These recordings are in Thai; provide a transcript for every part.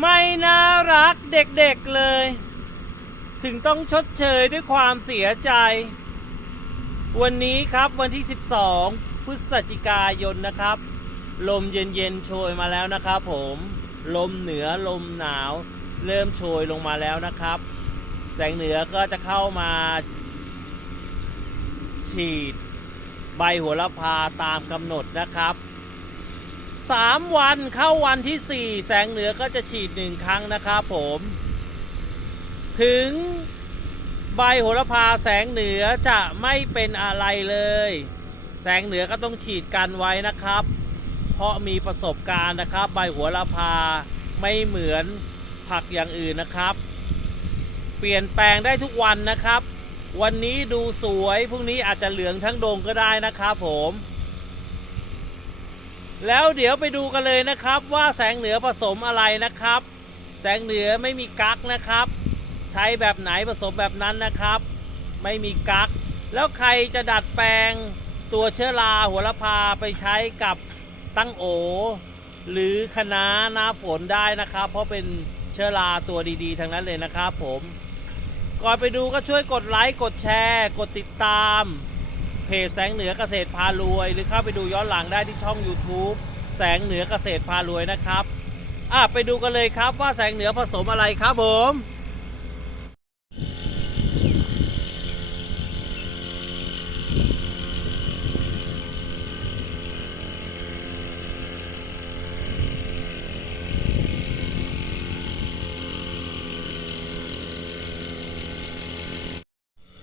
ไม่น่ารักเด็กๆเลย ถึงต้องชดเชยด้วยความเสียใจ วันนี้ครับวันที่ 12 พฤศจิกายนนะครับ ลมเย็นๆโชยมาแล้วนะครับผม ลมเหนือลมหนาว เริ่มโชยลงมาแล้วนะครับ แสงเหนือก็จะเข้ามา ฉีด ใบหัวละพาตามกำหนดนะครับ สามวันเข้าวันที่สี่แสงเหนือก็จะฉีดหนึ่งครั้งนะครับผม ถึงใบโหระพาแสงเหนือจะไม่เป็นอะไรเลย แสงเหนือก็ต้องฉีดกันไว้นะครับ เพราะมีประสบการณ์นะครับ ใบหัวละพาไม่เหมือนผักอย่างอื่นนะครับ เปลี่ยนแปลงได้ทุกวันนะครับ วันนี้ดูสวยพรุ่งนี้อาจจะเหลืองทั้งดงก็ได้นะครับผม แล้วเดี๋ยวไปดูกันเลยนะครับ ว่าแสงเหนือผสมอะไรนะครับ แสงเหนือไม่มีกั๊กนะครับ ใช้แบบไหนผสมแบบนั้นนะครับ ไม่มีกั๊กแล้วใครจะดัดแปลงตัวเชื้อราหัวละพาไปใช้กับตั้งโอ หรือคณะหน้าฝนได้นะครับ เพราะเป็นเชื้อราตัวดีๆทั้งนั้นเลยนะครับผม ก่อนไปดูก็ช่วยกดไลค์กดแชร์ กดติดตาม เพจแสงเหนือเกษตรพารวย หรือเข้าไปดูย้อนหลังได้ที่ช่อง YouTube แสงเหนือเกษตรพารวยนะครับอะไปดูกันเลยครับว่าแสงเหนือผสมอะไรครับผม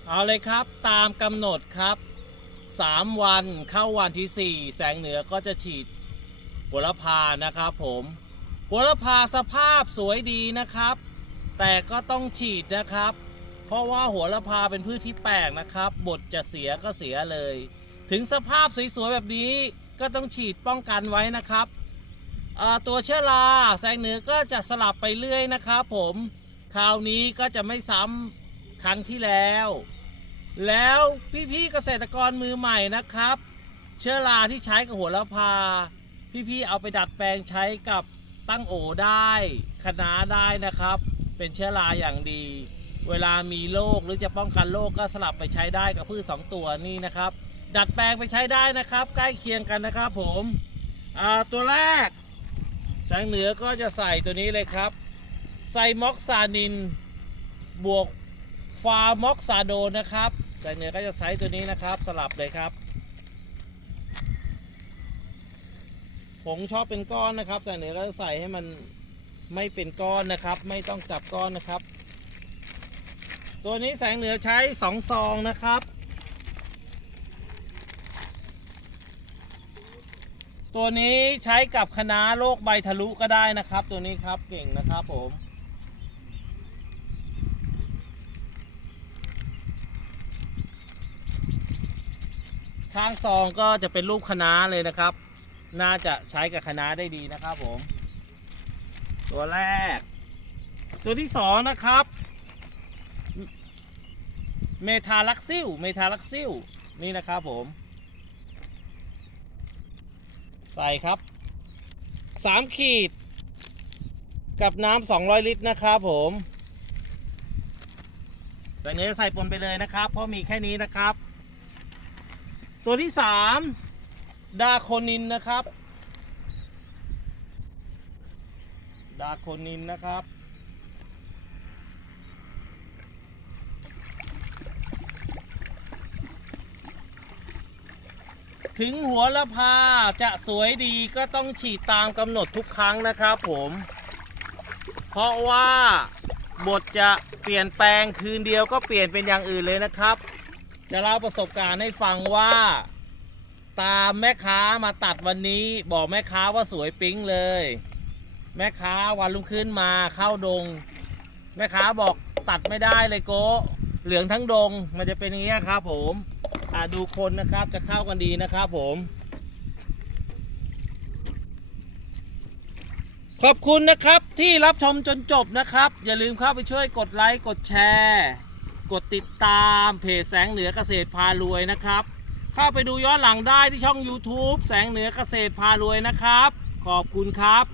เอาเลยครับตามกำหนดครับ 3 วันเข้าวันที่ 4 แสงเหนือก็จะฉีดหัวละพานะครับผมหัวละพาสภาพสวยดีนะครับ แต่ก็ต้องฉีดนะครับ เพราะว่าหัวละพาเป็นพืชที่แปลกนะครับ บทจะเสียก็เสียเลย ถึงสภาพสวยๆแบบนี้ก็ต้องฉีดป้องกันไว้นะครับ ตัวเชื้อราแสงเหนือก็จะสลับไปเรื่อยนะครับผม คราวนี้ก็จะไม่ซ้ำครั้งที่แล้ว แล้วพี่ๆเกษตรกรมือใหม่นะครับ เชื้อราที่ใช้กับหัวละพา พี่ๆเอาไปดัดแปลงใช้กับตั้งโอได้คณะได้นะครับ เป็นเชื้อราอย่างดี เวลามีโรคหรือจะป้องกันโรคก็สลับไปใช้ได้กับพืชสองตัวนี้นะครับ ดัดแปลงไปใช้ได้นะครับ ใกล้เคียงกันนะครับ ผมตัวแรกแสงเหนือก็จะใส่ตัวนี้เลยครับไซม็อกซานินบวก ฟาร์ม็อกซาโดนะครับ แต่เหนือก็จะใช้ตัวนี้นะครับสลับเลยครับผงชอบเป็นก้อนนะครับ แต่เหนือก็จะใส่ให้มันไม่เป็นก้อนนะครับ ไม่ต้องจับก้อนนะครับ ตัวนี้แสงเหนือใช้สองซองนะครับ ตัวนี้ใช้กับคณะโรคใบทะลุก็ได้นะครับ ตัวนี้ครับเก่งนะครับผม ข้างซองก็จะเป็นรูปคณะเลยนะครับ น่าจะใช้กับคณะได้ดีนะครับผม ตัวแรก ตัวที่สองนะครับ เมทาลักซิลเมทาลักซิลนี่นะครับผม ใส่ครับสามขีด กับน้ำสองร้อยลิตรนะครับผมแต่เนื้อใส่ปนไปเลยนะครับ เพราะมีแค่นี้นะครับ ตัวที่สามดาโคนินนะครับ ดาโคนินนะครับ ถึงหัวละพาจะสวยดีก็ต้องฉีดตามกำหนดทุกครั้งนะครับผม เพราะว่าบทจะเปลี่ยนแปลงคืนเดียวก็เปลี่ยนเป็นอย่างอื่นเลยนะครับ จะเล่าประสบการณ์ให้ฟังว่า ตามแม่ค้ามาตัดวันนี้บอกแม่ค้าว่าสวยปิ๊งเลย แม่ค้าวันรุ่งขึ้นมาเข้าดง แม่ค้าบอกตัดไม่ได้เลยโกเหลืองทั้งดงมันจะเป็นอย่างนี้ครับ ผมอ่าดูคนนะครับจะเข้ากันดีนะครับ ผม ขอบคุณนะครับที่รับชมจนจบนะครับ อย่าลืมเข้าไปช่วยกดไลค์กดแชร์ กดติดตามเพจแสงเหนือเกษตรพารวยนะครับ เข้าไปดูย้อนหลังได้ที่ช่อง YouTube แสงเหนือเกษตรพารวยนะครับ ขอบคุณครับ